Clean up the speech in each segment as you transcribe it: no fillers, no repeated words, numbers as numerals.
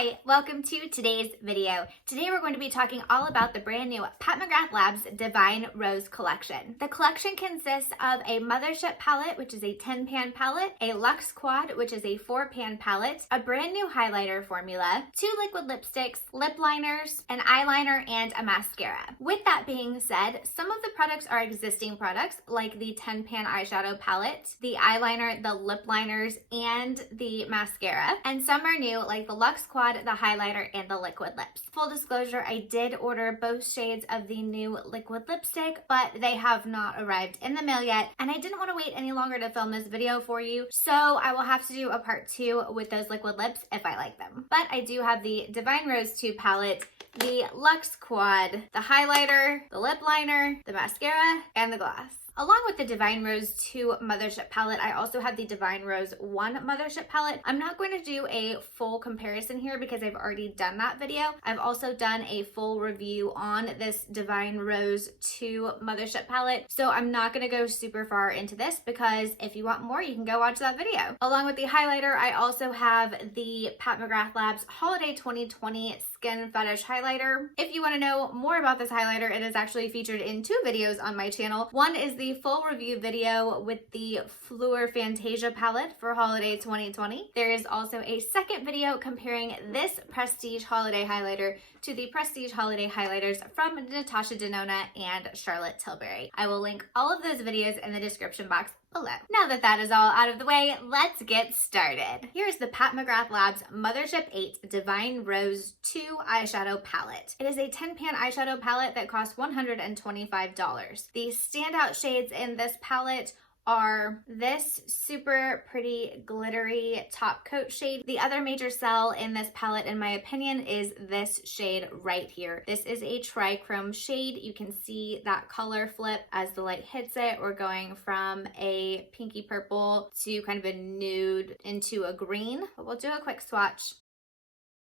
Hi, welcome to today's video. Today we're going to be talking all about the brand new Pat McGrath Labs Divine Rose collection. The collection consists of a Mothership palette, which is a 10-pan palette, a Luxe Quad, which is a 4-pan palette, a brand new highlighter formula, 2 liquid lipsticks, lip liners, an eyeliner, and a mascara. With that being said, some of the products are existing products like the 10-pan eyeshadow palette, the eyeliner, the lip liners, and the mascara, and some are new like the Luxe Quad, the highlighter, and the liquid lips. Full disclosure, I did order both shades of the new liquid lipstick, but they have not arrived in the mail yet, and I didn't want to wait any longer to film this video for you, so I will have to do a part 2 with those liquid lips if I like them. But I do have the Divine Rose 2 palette, the Luxe Quad, the highlighter, the lip liner, the mascara, and the gloss. Along with the Divine Rose 2 Mothership palette, I also have the Divine Rose 1 Mothership palette. I'm not going to do a full comparison here because I've already done that video. I've also done a full review on this Divine Rose 2 Mothership palette, so I'm not going to go super far into this because if you want more, you can go watch that video. Along with the highlighter, I also have the Pat McGrath Labs Holiday 2020 Skin Fetish Highlighter. If you want to know more about this highlighter, it is actually featured in 2 videos on my channel. One is the full review video with the Fleur Fantasia palette for Holiday 2020. There is also a second video comparing this Prestige Holiday Highlighter to the Prestige Holiday Highlighters from Natasha Denona and Charlotte Tilbury. I will link all of those videos in the description box below. Now that that is all out of the way, let's get started. Here's the Pat McGrath Labs Mothership VIII Divine Rose 2 Eyeshadow Palette. It is a 10-pan eyeshadow palette that costs $125. The standout shades in this palette are this super pretty glittery top coat shade. The other major sell in this palette, in my opinion, is this shade right here. This is a trichrome shade. You can see that color flip as the light hits it. We're going from a pinky purple to kind of a nude into a green. But we'll do a quick swatch.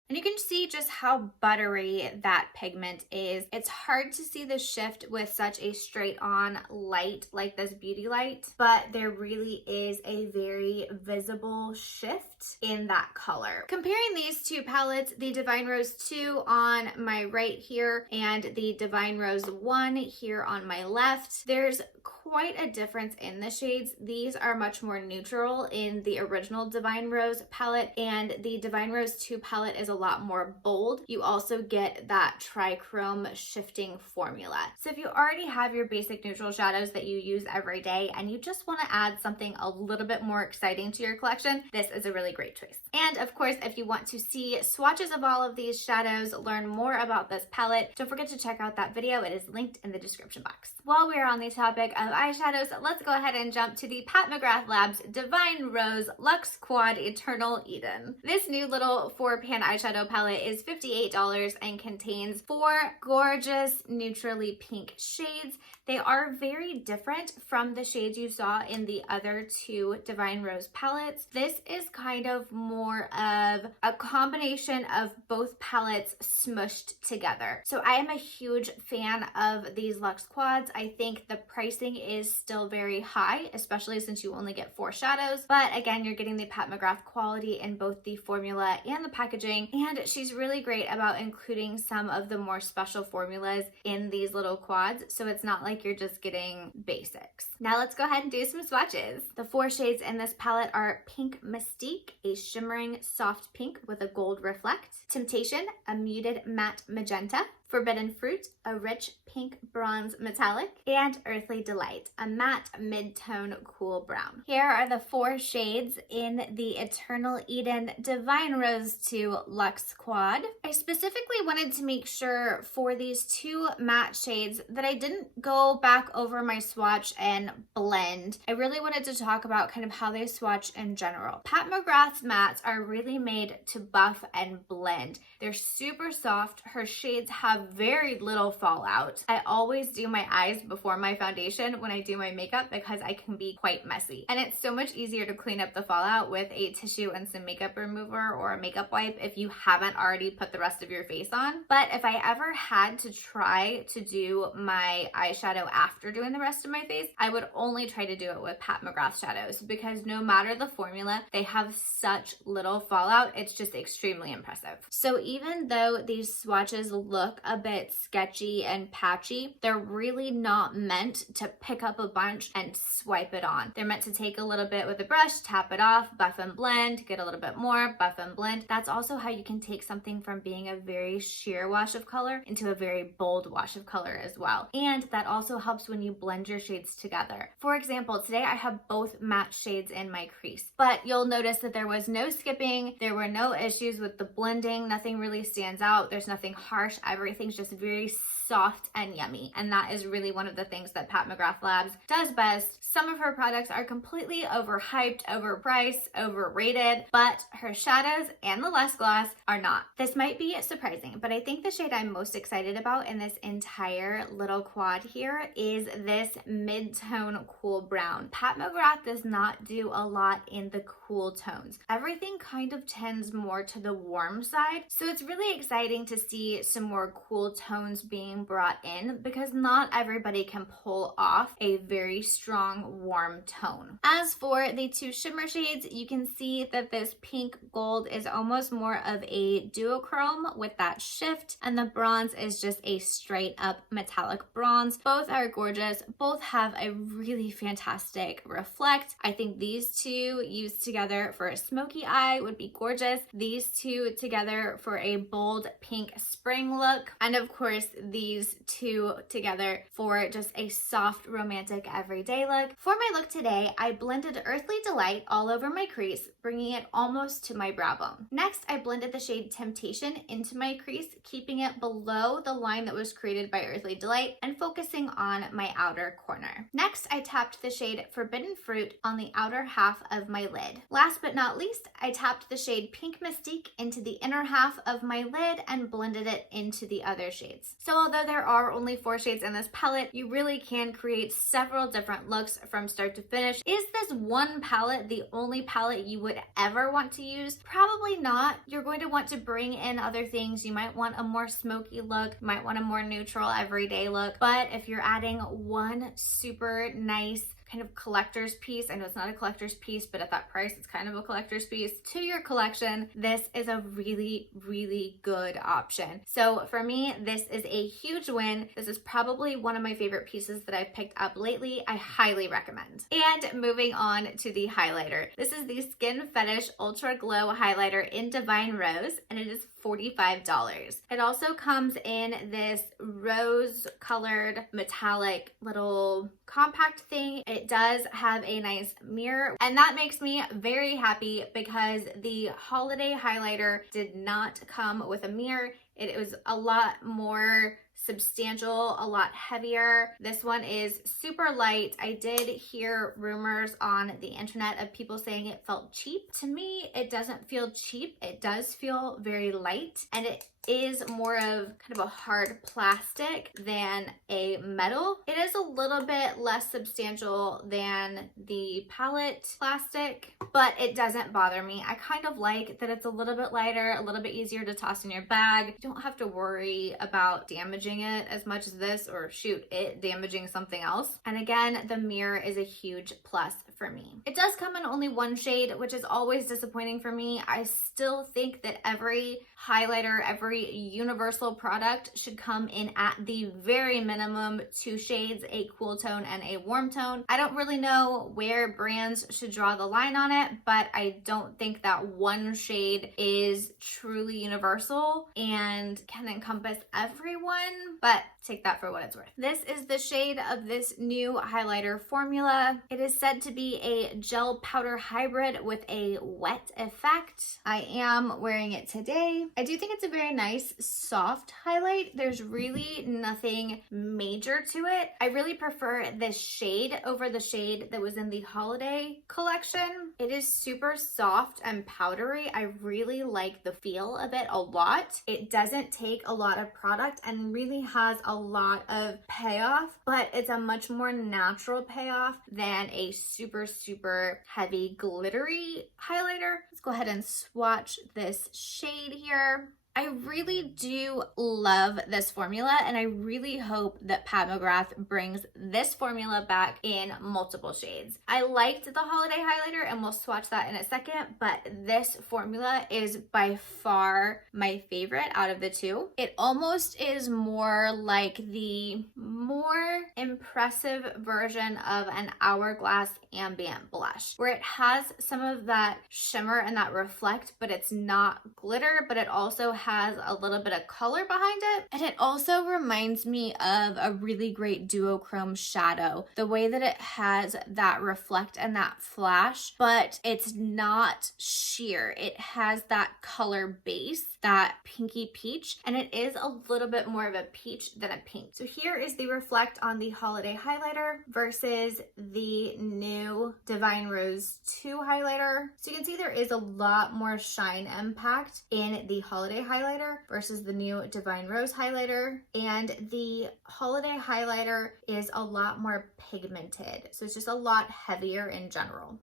And you can see just how buttery that pigment is. It's hard to see the shift with such a straight on light like this beauty light, but there really is a very visible shift in that color. Comparing these 2 palettes, the Divine Rose 2 on my right here and the Divine Rose 1 here on my left, there's quite a difference in the shades. These are much more neutral in the original Divine Rose palette, and the Divine Rose 2 palette is a lot more bold. You also get that trichrome shifting formula. So if you already have your basic neutral shadows that you use every day and you just want to add something a little bit more exciting to your collection, this is a really great choice. And of course, if you want to see swatches of all of these shadows, learn more about this palette, don't forget to check out that video. It is linked in the description box. While we're on the topic of eyeshadows, let's go ahead and jump to the Pat McGrath Labs Divine Rose Luxe Quad Eternal Eden. This new little 4-pan eyeshadow palette is $58 and contains 4 gorgeous neutrally pink shades. They are very different from the shades you saw in the other 2 Divine Rose palettes. This is kind of more of a combination of both palettes smushed together. So I am a huge fan of these Luxe Quads. I think the pricing is still very high, especially since you only get 4 shadows. But again, you're getting the Pat McGrath quality in both the formula and the packaging. And she's really great about including some of the more special formulas in these little quads. So it's not like you're just getting basics. Now let's go ahead and do some swatches. The 4 shades in this palette are Pink Mystique, a shimmering soft pink with a gold reflect, Temptation, a muted matte magenta, Forbidden Fruit, a rich pink bronze metallic, and Earthly Delight, a matte mid-tone cool brown. Here are the 4 shades in the Eternal Eden Divine Rose 2 Luxe Quad. I specifically wanted to make sure for these 2 matte shades that I didn't go back over my swatch and blend. I really wanted to talk about kind of how they swatch in general. Pat McGrath's mattes are really made to buff and blend. They're super soft. Her shades have have very little fallout. I always do my eyes before my foundation when I do my makeup because I can be quite messy. And it's so much easier to clean up the fallout with a tissue and some makeup remover or a makeup wipe if you haven't already put the rest of your face on. But if I ever had to try to do my eyeshadow after doing the rest of my face, I would only try to do it with Pat McGrath shadows because no matter the formula, they have such little fallout. It's just extremely impressive. So even though these swatches look a bit sketchy and patchy, they're really not meant to pick up a bunch and swipe it on. They're meant to take a little bit with a brush, tap it off, buff and blend, get a little bit more, buff and blend. That's also how you can take something from being a very sheer wash of color into a very bold wash of color as well. And that also helps when you blend your shades together. For example, today I have both matte shades in my crease, but you'll notice that there was no skipping, there were no issues with the blending, nothing really stands out, there's nothing harsh, everything's just very soft and yummy. And that is really one of the things that Pat McGrath Labs does best. Some of her products are completely overhyped, overpriced, overrated, but her shadows and the Luxe Gloss are not. This might be surprising, but I think the shade I'm most excited about in this entire little quad here is this mid-tone cool brown. Pat McGrath does not do a lot in the cool tones. Everything kind of tends more to the warm side. So it's really exciting to see some more cool tones being brought in because not everybody can pull off a very strong warm tone. As for the two shimmer shades, you can see that this pink gold is almost more of a duochrome with that shift, and the bronze is just a straight up metallic bronze. Both are gorgeous. Both have a really fantastic reflect. I think these two used together for a smoky eye would be gorgeous. These two together for a bold pink spring look. And of course, these two together for just a soft, romantic, everyday look. For my look today, I blended Earthly Delight all over my crease, bringing it almost to my brow bone. Next, I blended the shade Temptation into my crease, keeping it below the line that was created by Earthly Delight and focusing on my outer corner. Next, I tapped the shade Forbidden Fruit on the outer half of my lid. Last but not least, I tapped the shade Pink Mystique into the inner half of my lid and blended it into the other shades. So although there are only 4 shades in this palette, you really can create several different looks from start to finish. Is this one palette the only palette you would ever want to use? Probably not. You're going to want to bring in other things. You might want a more smoky look, you might want a more neutral everyday look, but if you're adding one super nice kind of collector's piece, I know it's not a collector's piece, but at that price, it's kind of a collector's piece to your collection, this is a really, really good option. So for me, this is a huge win. This is probably one of my favorite pieces that I've picked up lately. I highly recommend. And moving on to the highlighter. This is the Skin Fetish Ultra Glow Highlighter in Divine Rose, and it is $45. It also comes in this rose colored metallic little compact thing. It does have a nice mirror, and that makes me very happy because the holiday highlighter did not come with a mirror. It was a lot more substantial, a lot heavier. This one is super light. I did hear rumors on the internet of people saying it felt cheap. To me, it doesn't feel cheap. It does feel very light, and it is more of kind of a hard plastic than a metal. It is a little bit less substantial than the palette plastic, but it doesn't bother me. I kind of like that it's a little bit lighter, a little bit easier to toss in your bag. You don't have to worry about damaging it as much as this, or shoot, it damaging something else. And again, the mirror is a huge plus for me. It does come in only one shade, which is always disappointing for me. I still think that every highlighter, every universal product should come in at the very minimum 2 shades, a cool tone and a warm tone. I don't really know where brands should draw the line on it, but I don't think that one shade is truly universal and can encompass everyone, but take that for what it's worth. This is the shade of this new highlighter formula. It is said to be be a gel powder hybrid with a wet effect. I am wearing it today. I do think it's a very nice soft highlight. There's really nothing major to it. I really prefer this shade over the shade that was in the holiday collection. It is super soft and powdery. I really like the feel of it a lot. It doesn't take a lot of product and really has a lot of payoff, but it's a much more natural payoff than a super heavy glittery highlighter. Let's go ahead and swatch this shade here. I really do love this formula, and I really hope that Pat McGrath brings this formula back in multiple shades. I liked the holiday highlighter, and we'll swatch that in a second, but this formula is by far my favorite out of the two. It almost is more like the more impressive version of an Hourglass Ambient Blush, where it has some of that shimmer and that reflect, but it's not glitter, but it also has a little bit of color behind it. And it also reminds me of a really great duochrome shadow, the way that it has that reflect and that flash, but it's not sheer. It has that color base, that pinky peach, and it is a little bit more of a peach than a pink. So here is the reflect on the holiday highlighter versus the new Divine Rose 2 highlighter. So you can see there is a lot more shine impact in the holiday highlighter versus the new Divine Rose highlighter, and the holiday highlighter is a lot more pigmented, so it's just a lot heavier in general.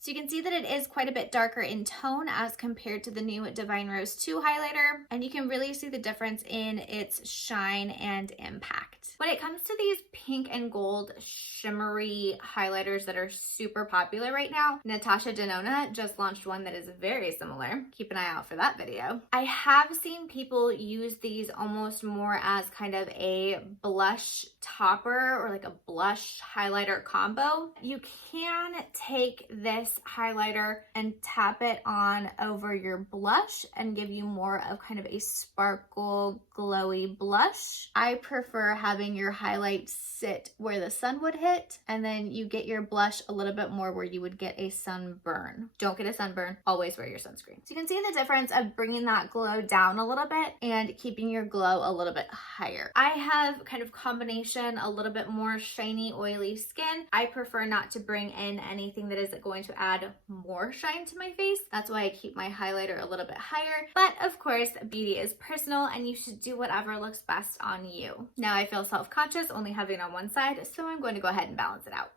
So you can see that it is quite a bit darker in tone as compared to the new Divine Rose 2 highlighter, and you can really see the difference in its shine and impact. When it comes to these pink and gold shimmery highlighters that are super popular right now, Natasha Denona just launched one that is very similar. Keep an eye out for that video. I have seen people use these almost more as kind of a blush topper or like a blush highlighter combo. You can take this highlighter and tap it on over your blush and give you more of kind of a sparkle glowy blush. I prefer having your highlight sit where the sun would hit, and then you get your blush a little bit more where you would get a sunburn. Don't get a sunburn, always wear your sunscreen. So you can see the difference of bringing that glow down a little bit and keeping your glow a little bit higher. I have kind of combination, a little bit more shiny, oily skin. I prefer not to bring in anything that is going to add more shine to my face. That's why I keep my highlighter a little bit higher. But of course, beauty is personal and you should do whatever looks best on you. Now I feel self-conscious only having on one side, so I'm going to go ahead and balance it out.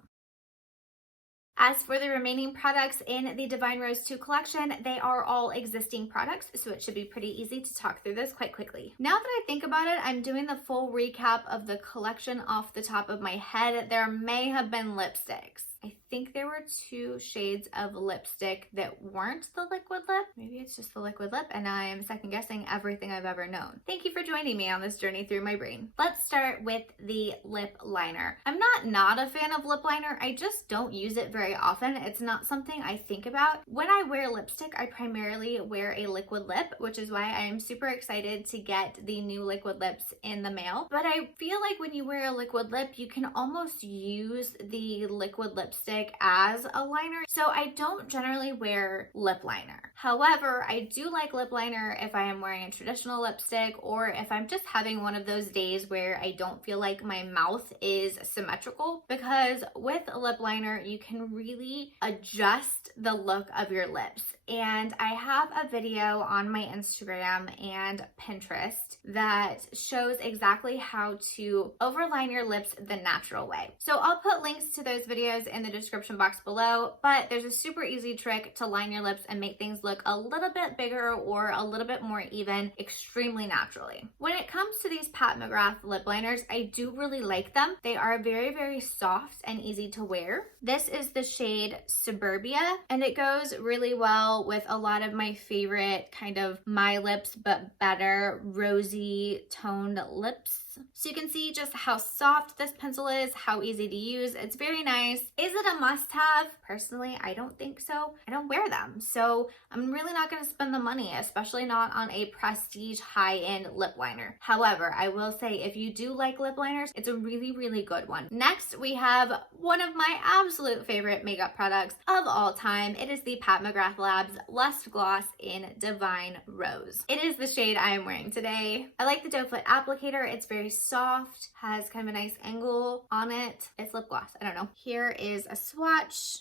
As for the remaining products in the Divine Rose 2 collection, they are all existing products, so it should be pretty easy to talk through this quite quickly. Now that I think about it, I'm doing the full recap of the collection off the top of my head. There may have been lipsticks. I think there were 2 shades of lipstick that weren't the liquid lip. Maybe it's just the liquid lip and I am second guessing everything I've ever known. Thank you for joining me on this journey through my brain. Let's start with the lip liner. I'm not a fan of lip liner. I just don't use it very often. It's not something I think about. When I wear lipstick, I primarily wear a liquid lip, which is why I am super excited to get the new liquid lips in the mail. But I feel like when you wear a liquid lip, you can almost use the liquid lipstick as a liner. So I don't generally wear lip liner. However, I do like lip liner if I am wearing a traditional lipstick or if I'm just having one of those days where I don't feel like my mouth is symmetrical, because with a lip liner, you can really adjust the look of your lips. And I have a video on my Instagram and Pinterest that shows exactly how to overline your lips the natural way. So I'll put links to those videos in the description box below, but there's a super easy trick to line your lips and make things look a little bit bigger or a little bit more even, extremely naturally. When it comes to these Pat McGrath lip liners, I do really like them. They are very soft and easy to wear. This is the shade Suburbia, and it goes really well with a lot of my favorite kind of My Lips But Better rosy toned lips So you can see just how soft this pencil is, how easy to use. It's very nice. Is it a must-have? Personally, I don't think so. I don't wear them, so I'm really not going to spend the money, especially not on a prestige high-end lip liner. However, I will say if you do like lip liners, it's a really, really good one. Next, we have one of my absolute favorite makeup products of all time. It is the Pat McGrath Labs Luxe Gloss in Divine Rose. It is the shade I am wearing today. I like the doe foot applicator. It's very soft, has kind of a nice angle on it. It's lip gloss, I don't know. Here is a swatch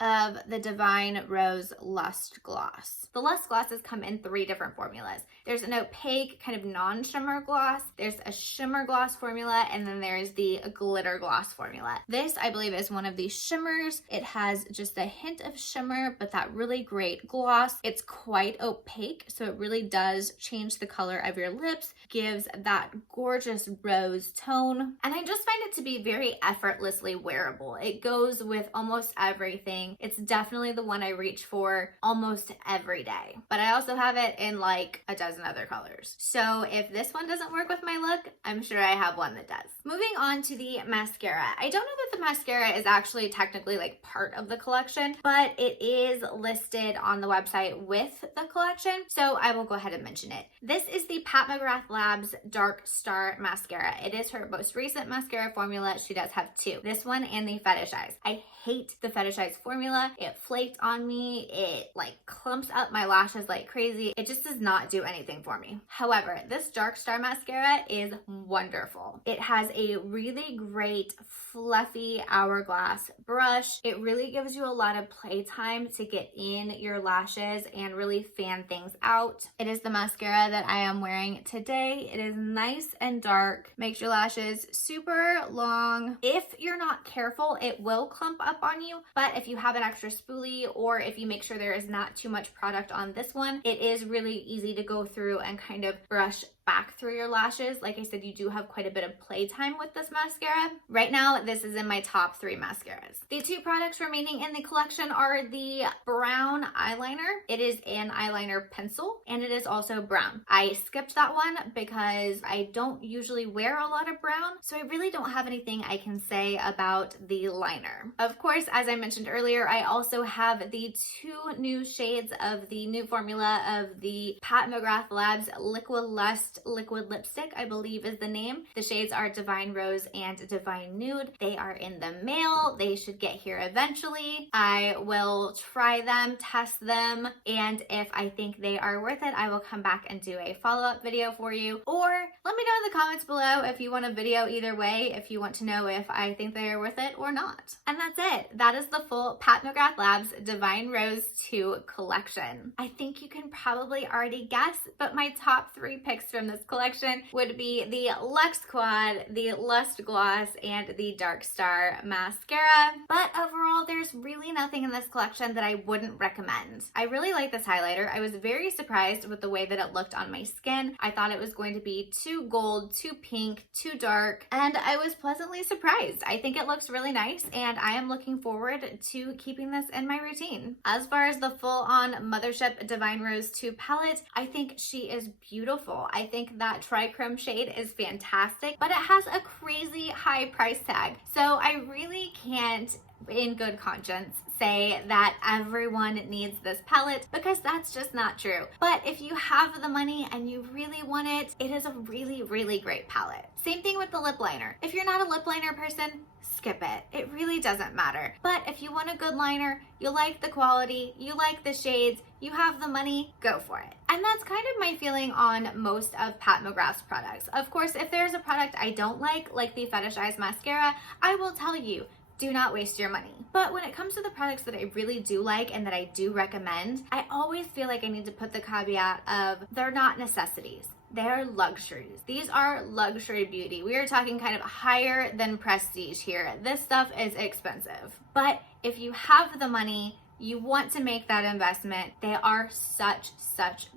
of the Divine Rose Luxe Gloss. The Luxe Glosses come in 3 different formulas. There's an opaque kind of non-shimmer gloss, there's a shimmer gloss formula, and then there's the glitter gloss formula. This, I believe, is one of the shimmers. It has just a hint of shimmer, but that really great gloss. It's quite opaque, so it really does change the color of your lips, gives that gorgeous rose tone, and I just find it to be very effortlessly wearable. It goes with almost everything. It's definitely the one I reach for almost every day, but I also have it in like a dozen other colors. So if this one doesn't work with my look, I'm sure I have one that does. Moving on to the mascara. I don't know that the mascara is actually technically like part of the collection, but it is listed on the website with the collection, so I will go ahead and mention it. This is the Pat McGrath Labs Dark Star Mascara. It is her most recent mascara formula. She does have 2. This one and the Fetish Eyes. I hate the Fetish Eyes formula. It flaked on me. It like clumps up my lashes like crazy. It just does not do anything for me. However, this Dark Star mascara is wonderful. It has a really great fluffy hourglass brush. It really gives you a lot of playtime to get in your lashes and really fan things out. It is the mascara that I am wearing today. It is nice and dark, makes your lashes super long. If you're not careful, it will clump up on you, but if you have an extra spoolie or if you make sure there is not too much product on this one, it is really easy to go through and kind of brush back through your lashes. Like I said, you do have quite a bit of playtime with this mascara. Right now, this is in my top 3 mascaras. The 2 products remaining in the collection are the brown eyeliner. It is an eyeliner pencil, and it is also brown. I skipped that one because I don't usually wear a lot of brown, so I really don't have anything I can say about the liner. Of course, as I mentioned earlier, I also have the 2 new shades of the new formula of the Pat McGrath Labs Liquid Lust liquid lipstick, I believe is the name. The shades are Divine Rose and Divine Nude. They are in the mail. They should get here eventually. I will try them, test them, and if I think they are worth it, I will come back and do a follow-up video for you. Or let me know in the comments below if you want a video either way, if you want to know if I think they are worth it or not. And that's it. That is the full Pat McGrath Labs Divine Rose 2 collection. I think you can probably already guess, but my top 3 picks from this collection would be the Luxe Quad, the Luxe Gloss, and the Dark Star Mascara. But overall, there's really nothing in this collection that I wouldn't recommend. I really like this highlighter. I was very surprised with the way that it looked on my skin. I thought it was going to be too gold, too pink, too dark, and I was pleasantly surprised. I think it looks really nice, and I am looking forward to keeping this in my routine. As far as the full-on Mothership Divine Rose 2 palette, I think she is beautiful. I think that trichrome shade is fantastic, but it has a crazy high price tag. So I really can't, in good conscience, say that everyone needs this palette because that's just not true. But if you have the money and you really want it, it is a really, really great palette. Same thing with the lip liner. If you're not a lip liner person, skip it. It really doesn't matter. But if you want a good liner, you like the quality, you like the shades, you have the money, go for it. And that's kind of my feeling on most of Pat McGrath's products. Of course, if there's a product I don't like the Fetish Eyes mascara, I will tell you, do not waste your money. But when it comes to the products that I really do like and that I do recommend, I always feel like I need to put the caveat of they're not necessities. They're luxuries. These are luxury beauty. We are talking kind of higher than prestige here. This stuff is expensive. But if you have the money, you want to make that investment, they are such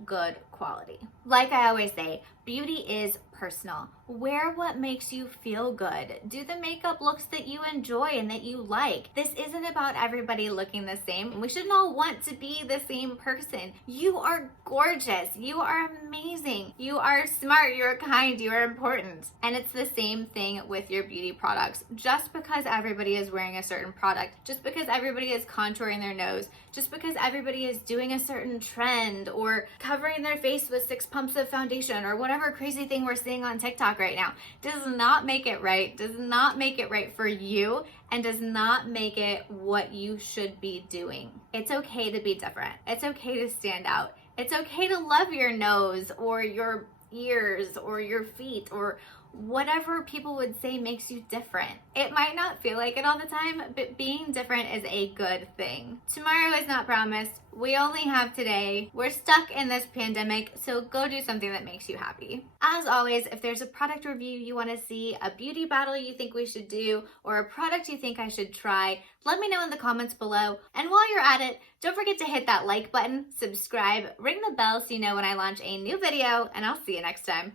good quality. Like I always say, beauty is personal. Wear what makes you feel good. Do the makeup looks that you enjoy and that you like. This isn't about everybody looking the same. We shouldn't all want to be the same person. You are gorgeous. You are amazing. You are smart. You're kind. You are important. And it's the same thing with your beauty products. Just because everybody is wearing a certain product, just because everybody is contouring their nose, just because everybody is doing a certain trend or covering their face with 6 pumps of foundation or whatever crazy thing we're seeing on TikTok right now, does not make it right, does not make it right for you, and does not make it what you should be doing. It's okay to be different. It's okay to stand out. It's okay to love your nose or your ears or your feet or whatever people would say makes you different. It might not feel like it all the time, but being different is a good thing. Tomorrow is not promised. We only have today. We're stuck in this pandemic, so go do something that makes you happy. As always, if there's a product review you want to see, a beauty battle you think we should do, or a product you think I should try, let me know in the comments below. And while you're at it, don't forget to hit that like button, subscribe, ring the bell so you know when I launch a new video, and I'll see you next time.